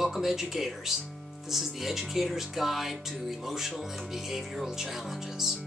Welcome, educators. This is the Educator's Guide to Emotional and Behavioral Challenges.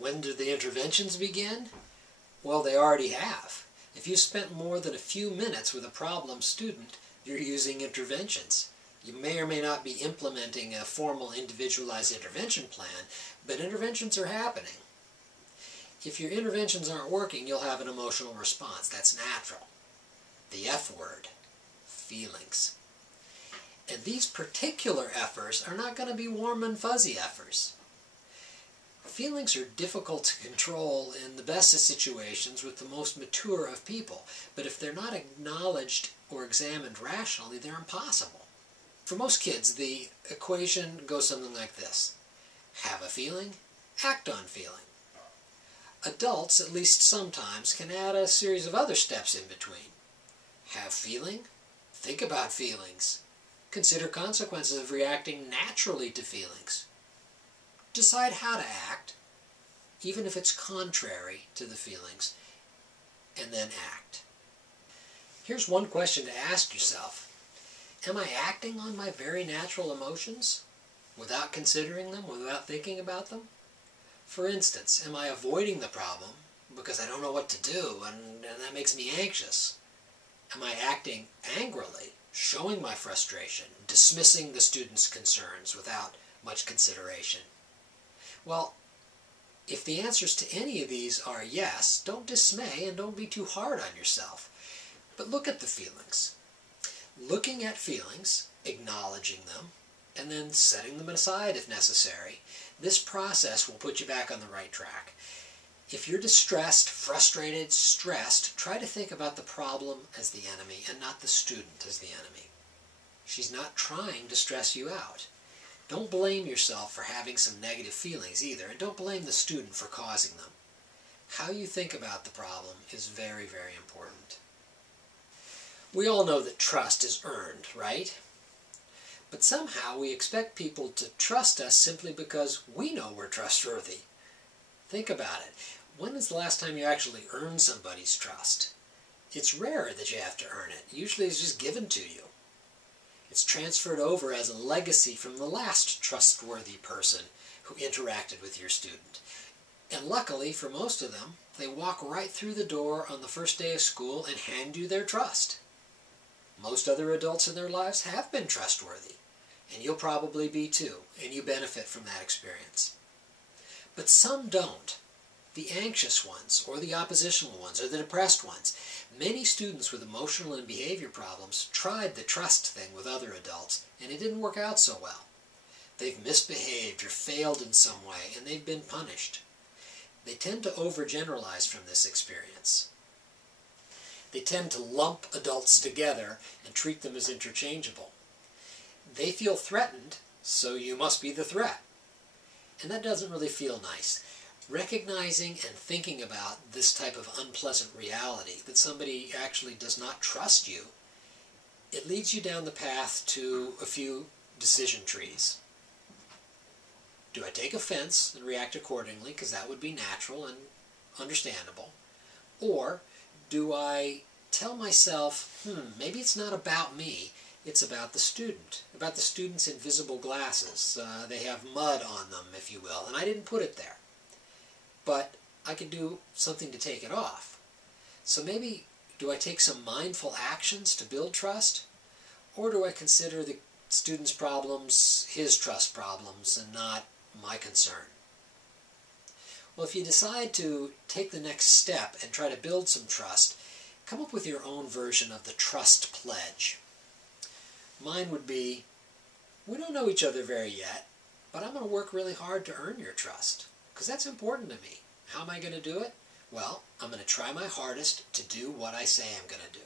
When do the interventions begin? Well, they already have. If you spent more than a few minutes with a problem student, you're using interventions. You may or may not be implementing a formal individualized intervention plan, but interventions are happening. If your interventions aren't working, you'll have an emotional response. That's natural. The F word, feelings. And these particular F'ers are not going to be warm and fuzzy F'ers. Feelings are difficult to control in the best of situations with the most mature of people, but if they're not acknowledged or examined rationally, they're impossible. For most kids, the equation goes something like this. Have a feeling, act on feeling. Adults, at least sometimes, can add a series of other steps in between. Have feeling, think about feelings, consider consequences of reacting naturally to feelings. Decide how to act, even if it's contrary to the feelings, and then act. Here's one question to ask yourself. Am I acting on my very natural emotions without considering them, without thinking about them? For instance, am I avoiding the problem because I don't know what to do and that makes me anxious? Am I acting angrily, showing my frustration, dismissing the student's concerns without much consideration? Well, if the answers to any of these are yes, don't dismay and don't be too hard on yourself. But look at the feelings. Looking at feelings, acknowledging them, and then setting them aside if necessary, this process will put you back on the right track. If you're distressed, frustrated, stressed, try to think about the problem as the enemy and not the student as the enemy. She's not trying to stress you out. Don't blame yourself for having some negative feelings either, and don't blame the student for causing them. How you think about the problem is very, very important. We all know that trust is earned, right? But somehow we expect people to trust us simply because we know we're trustworthy. Think about it. When is the last time you actually earned somebody's trust? It's rare that you have to earn it. Usually it's just given to you. It's transferred over as a legacy from the last trustworthy person who interacted with your student. And luckily, for most of them, they walk right through the door on the first day of school and hand you their trust. Most other adults in their lives have been trustworthy, and you'll probably be too, and you benefit from that experience. But some don't. The anxious ones, or the oppositional ones, or the depressed ones. Many students with emotional and behavior problems tried the trust thing with other adults, and it didn't work out so well. They've misbehaved or failed in some way, and they've been punished. They tend to overgeneralize from this experience. They tend to lump adults together and treat them as interchangeable. They feel threatened, so you must be the threat. And that doesn't really feel nice. Recognizing and thinking about this type of unpleasant reality, that somebody actually does not trust you, it leads you down the path to a few decision trees. Do I take offense and react accordingly, because that would be natural and understandable? Or do I tell myself, maybe it's not about me, it's about the student's invisible glasses. They have mud on them, if you will, and I didn't put it there. But I can do something to take it off. So maybe, do I take some mindful actions to build trust? Or do I consider the student's problems his trust problems and not my concern? Well, if you decide to take the next step and try to build some trust, come up with your own version of the trust pledge. Mine would be, we don't know each other very yet, but I'm going to work really hard to earn your trust. Because that's important to me. How am I going to do it? Well, I'm going to try my hardest to do what I say I'm going to do.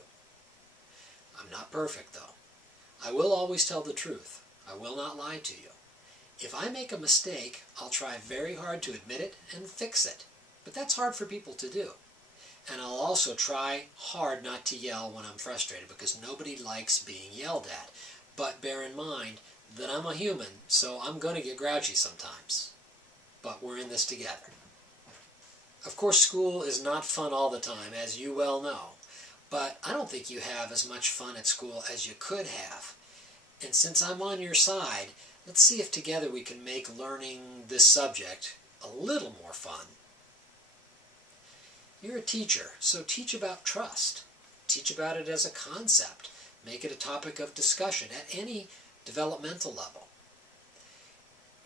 I'm not perfect, though. I will always tell the truth. I will not lie to you. If I make a mistake, I'll try very hard to admit it and fix it. But that's hard for people to do. And I'll also try hard not to yell when I'm frustrated, because nobody likes being yelled at. But bear in mind that I'm a human, so I'm going to get grouchy sometimes. But we're in this together. Of course, school is not fun all the time, as you well know. But I don't think you have as much fun at school as you could have. And since I'm on your side, let's see if together we can make learning this subject a little more fun. You're a teacher, so teach about trust. Teach about it as a concept. Make it a topic of discussion at any developmental level.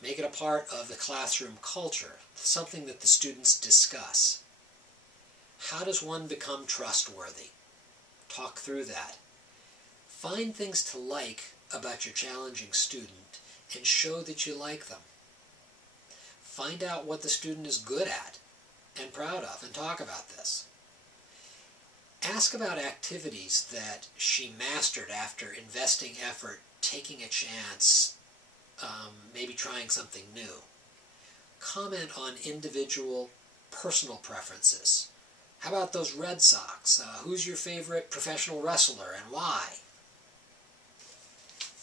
Make it a part of the classroom culture, something that the students discuss. How does one become trustworthy? Talk through that. Find things to like about your challenging student and show that you like them. Find out what the student is good at and proud of, and talk about this. Ask about activities that she mastered after investing effort, taking a chance, maybe trying something new. Comment on individual personal preferences. How about those Red Sox? Who's your favorite professional wrestler and why?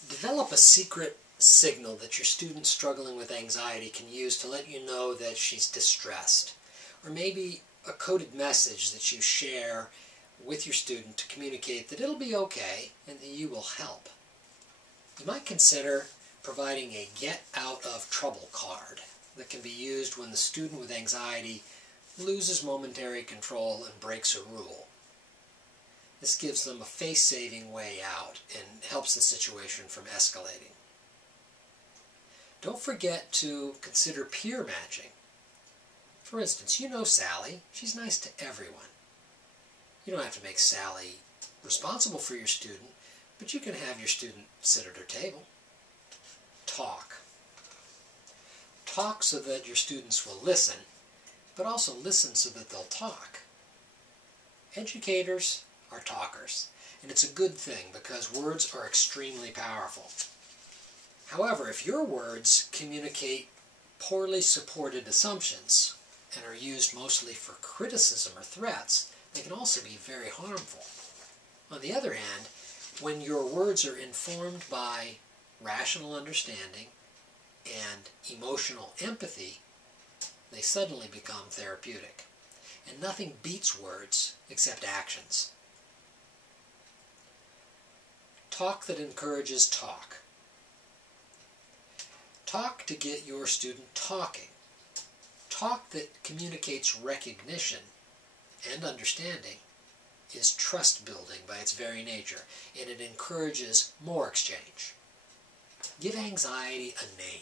Develop a secret signal that your student struggling with anxiety can use to let you know that she's distressed. Or maybe a coded message that you share with your student to communicate that it'll be okay and that you will help. You might consider providing a get out of trouble card that can be used when the student with anxiety loses momentary control and breaks a rule. This gives them a face-saving way out and helps the situation from escalating. Don't forget to consider peer matching. For instance, you know Sally. She's nice to everyone. You don't have to make Sally responsible for your student, but you can have your student sit at her table. Talk. Talk so that your students will listen, but also listen so that they'll talk. Educators are talkers, and it's a good thing because words are extremely powerful. However, if your words communicate poorly supported assumptions and are used mostly for criticism or threats, they can also be very harmful. On the other hand, when your words are informed by rational understanding and emotional empathy, they suddenly become therapeutic. And nothing beats words except actions. Talk that encourages talk. Talk to get your student talking. Talk that communicates recognition and understanding is trust building by its very nature, and it encourages more exchange. Give anxiety a name.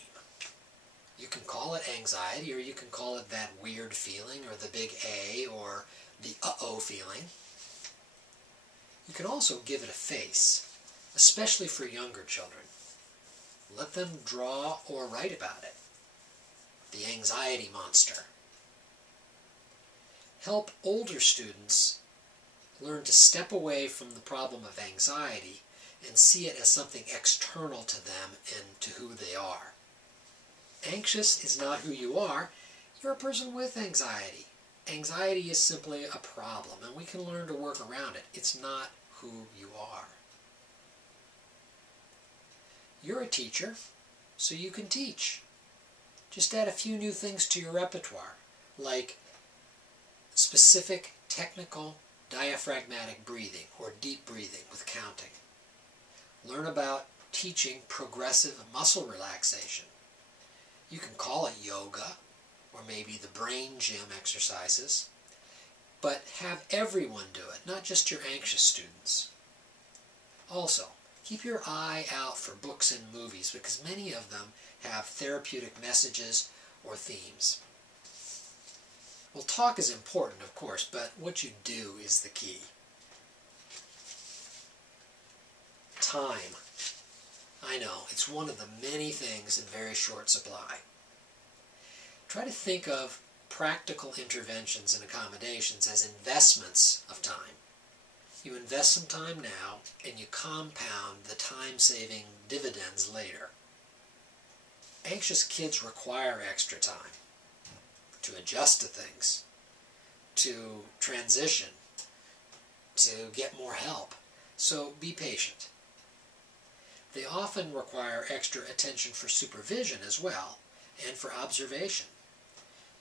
You can call it anxiety, or you can call it that weird feeling, or the big A, or the uh-oh feeling. You can also give it a face, especially for younger children. Let them draw or write about it. The anxiety monster. Help older students learn to step away from the problem of anxiety and see it as something external to them and to who they are. Anxious is not who you are. You're a person with anxiety. Anxiety is simply a problem, and we can learn to work around it. It's not who you are. You're a teacher, so you can teach. Just add a few new things to your repertoire, like specific technical diaphragmatic breathing or deep breathing with counting. Learn about teaching progressive muscle relaxation. You can call it yoga or maybe the brain gym exercises, but have everyone do it, not just your anxious students. Also, keep your eye out for books and movies because many of them have therapeutic messages or themes. Well, talk is important, of course, but what you do is the key. Time. I know, it's one of the many things in very short supply. Try to think of practical interventions and accommodations as investments of time. You invest some time now, and you compound the time-saving dividends later. Anxious kids require extra time to adjust to things, to transition, to get more help. So be patient. They often require extra attention for supervision as well, and for observation.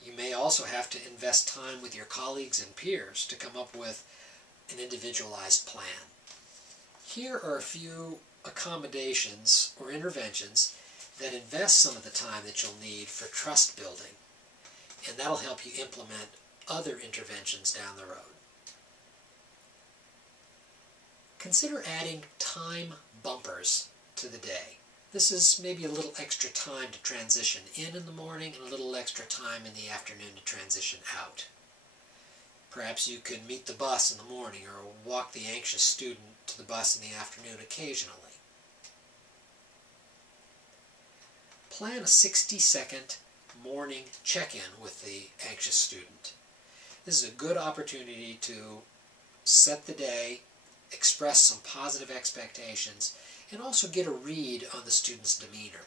You may also have to invest time with your colleagues and peers to come up with an individualized plan. Here are a few accommodations or interventions that invest some of the time that you'll need for trust building, and that'll help you implement other interventions down the road. Consider adding time bumpers to the day. This is maybe a little extra time to transition in the morning and a little extra time in the afternoon to transition out. Perhaps you can meet the bus in the morning or walk the anxious student to the bus in the afternoon occasionally. Plan a 60-second morning check-in with the anxious student. This is a good opportunity to set the day, express some positive expectations, and also get a read on the student's demeanor.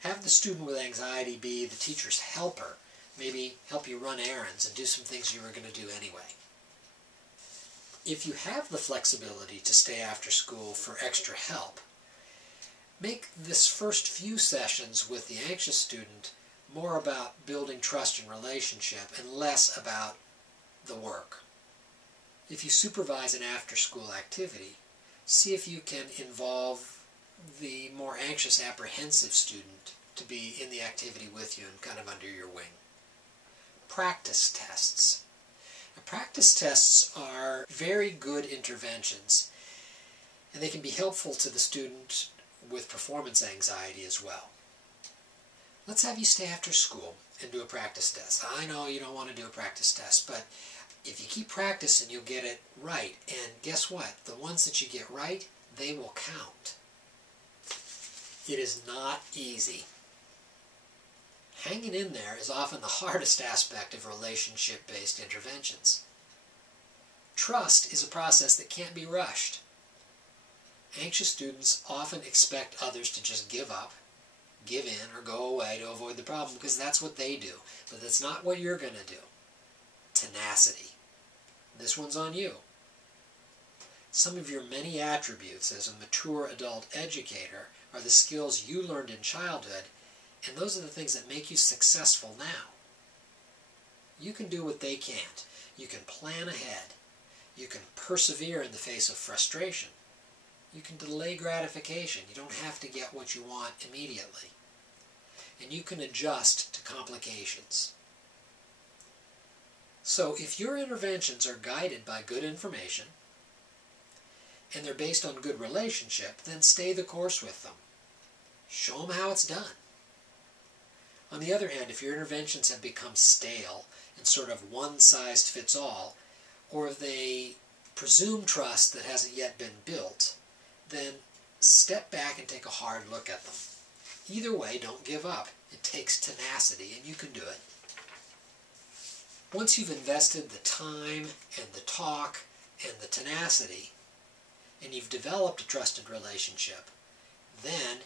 Have the student with anxiety be the teacher's helper, maybe help you run errands and do some things you were going to do anyway. If you have the flexibility to stay after school for extra help, make this first few sessions with the anxious student more about building trust and relationship and less about the work. If you supervise an after-school activity, see if you can involve the more anxious, apprehensive student to be in the activity with you and kind of under your wing. Practice tests. Now, practice tests are very good interventions, and they can be helpful to the student with performance anxiety as well. Let's have you stay after school and do a practice test. I know you don't want to do a practice test, but if you keep practicing, you'll get it right. And guess what? The ones that you get right, they will count. It is not easy. Hanging in there is often the hardest aspect of relationship-based interventions. Trust is a process that can't be rushed. Anxious students often expect others to just give up, give in, or go away to avoid the problem because that's what they do. But that's not what you're going to do. Tenacity. This one's on you. Some of your many attributes as a mature adult educator are the skills you learned in childhood, and those are the things that make you successful now. You can do what they can't. You can plan ahead. You can persevere in the face of frustration. You can delay gratification. You don't have to get what you want immediately. And you can adjust to complications. So if your interventions are guided by good information, and they're based on good relationship, then stay the course with them. Show them how it's done. On the other hand, if your interventions have become stale and sort of one-size-fits-all, or if they presume trust that hasn't yet been built, then step back and take a hard look at them. Either way, don't give up. It takes tenacity, and you can do it. Once you've invested the time and the talk and the tenacity, and you've developed a trusted relationship, then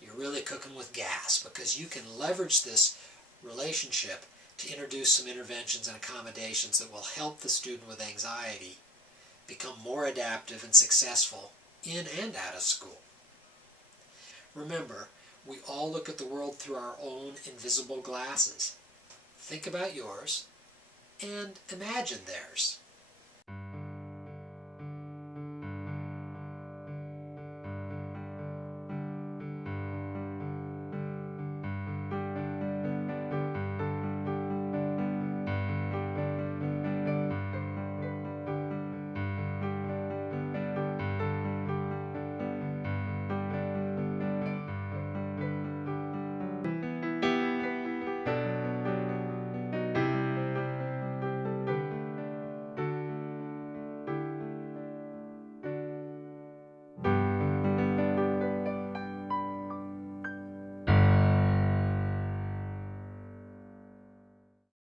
you're really cooking with gas, because you can leverage this relationship to introduce some interventions and accommodations that will help the student with anxiety become more adaptive and successful in and out of school. Remember, we all look at the world through our own invisible glasses. Think about yours and imagine theirs.